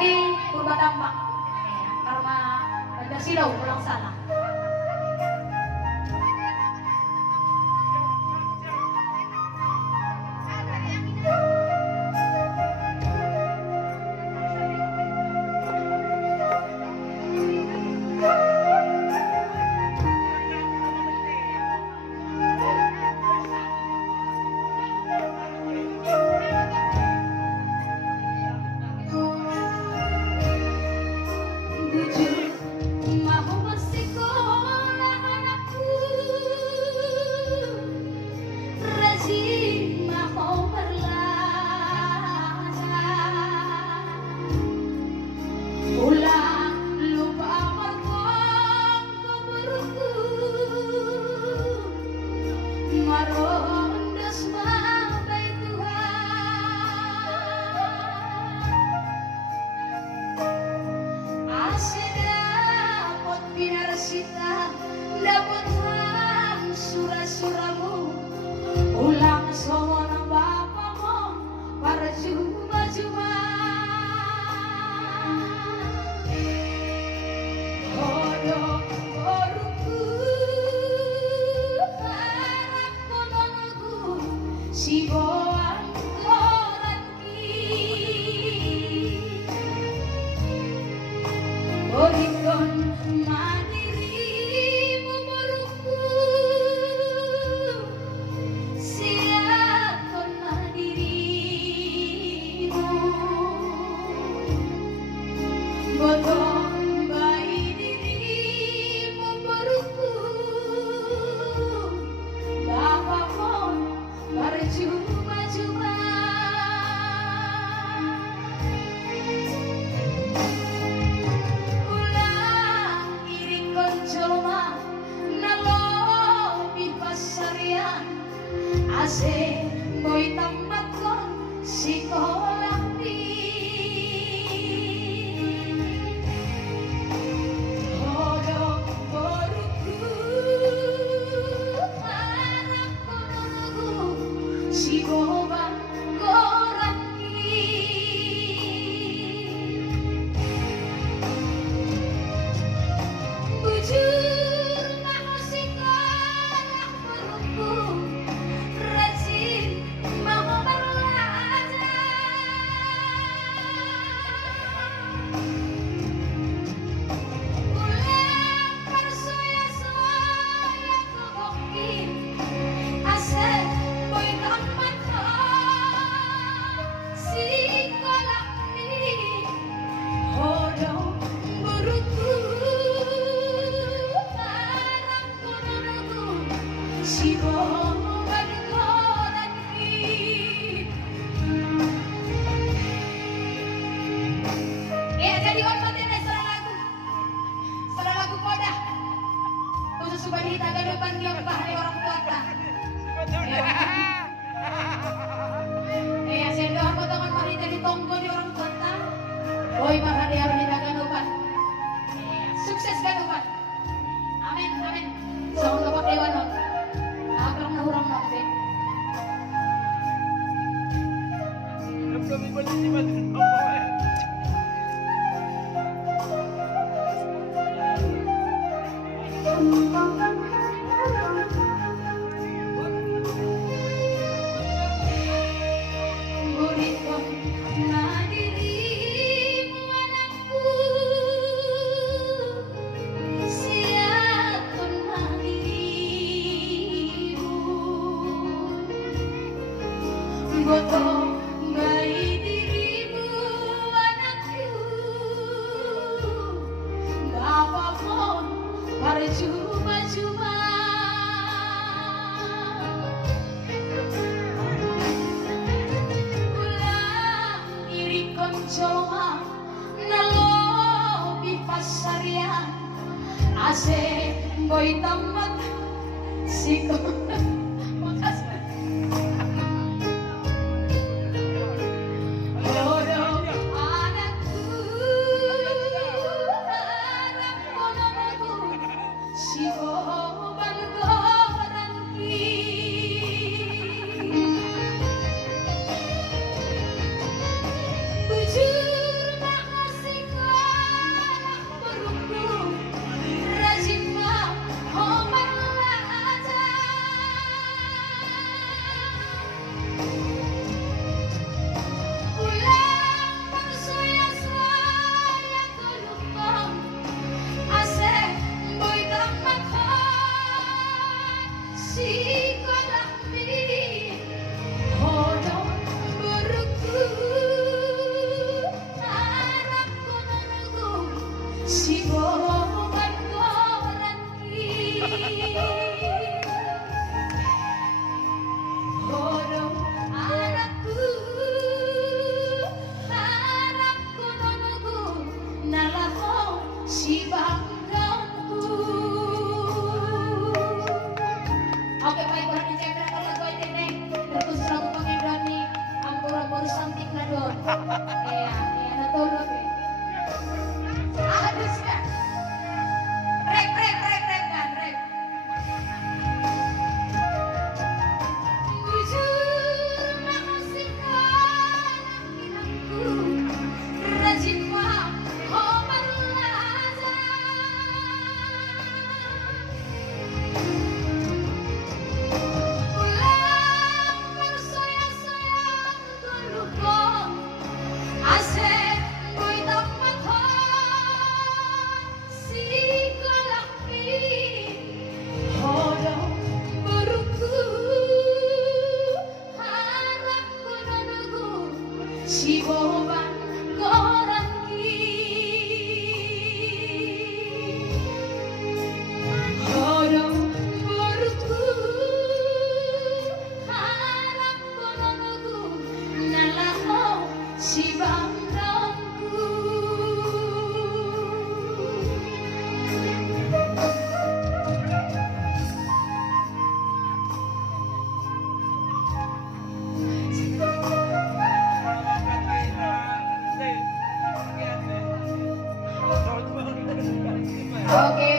di Purbadampak karena Banda Sidaw pulang sana. Dapat surah-surahmu ulang semua bapamu percuma-cuma hodok koruku harap kononku si boang koranki borikon Botong bayi dirimu beruku Bapak pun percuma-cuma Ulang iring koncoma nalobi pasarian Ase boy tamat kon sekolah si gobang koranki bujur mau sekolah perutku rajin mau belajar ulang persoya-soya kokokin asal boy tamat sekolah ini hodong beruku barang kononku si boban koranki ya jadi konten setelah lagu kodah khusus Subadita ke depan dia bahaya orang kota ya saya doa potongan marita di tonggo di orang kota boy bahaya di Ganupan sukses Ganupan amin amin sama bapak dewan abang nahurang nanti Berikan dirimu anakku siapkan dirimu gotong bayi dirimu anakku bapak pun percuma-cuma Cuma nalobi pasarian ase boy tamat siko makasih hodong anakku harap kononku si boban koranki bujur mau Oke,